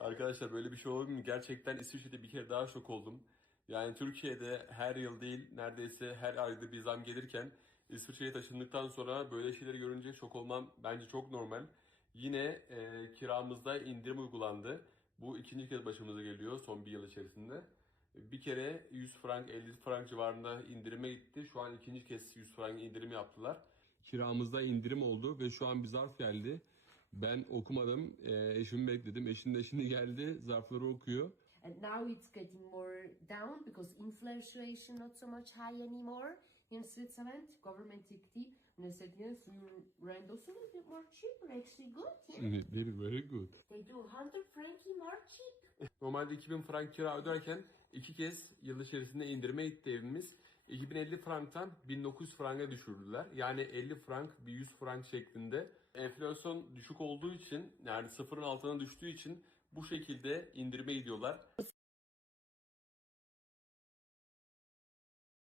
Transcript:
Arkadaşlar böyle bir şey olur mu? Gerçekten İsviçre'de bir kere daha şok oldum. Yani Türkiye'de her yıl değil neredeyse her ayda bir zam gelirken İsviçre'ye taşındıktan sonra böyle şeyleri görünce şok olmam bence çok normal. Yine e, kiramızda indirim uygulandı. Bu ikinci kez başımıza geliyor son bir yıl içerisinde. Bir kere 100 frank 50 frank civarında indirime gitti. Şu an ikinci kez 100 frank indirim yaptılar. Kiramızda indirim oldu ve şu an bir zarf geldi. Ben okumadım. E, eşimi bekledim. Eşim de şimdi geldi. Zarfları okuyor. And now it's getting more down because inflation not so much high anymore in Switzerland. Government dictate and they said yes, your rent also a bit more cheaper, actually good. Yeah. Very very good. They do 100 francs more cheap. Normalde 2000 frank kira öderken iki kez yıl içerisinde indirime gitti evimiz. 2050 franktan 1900 franka düşürdüler. Yani 50 frank bir 100 frank şeklinde. Enflasyon düşük olduğu için yani sıfırın altına düştüğü için bu şekilde indirime gidiyorlar.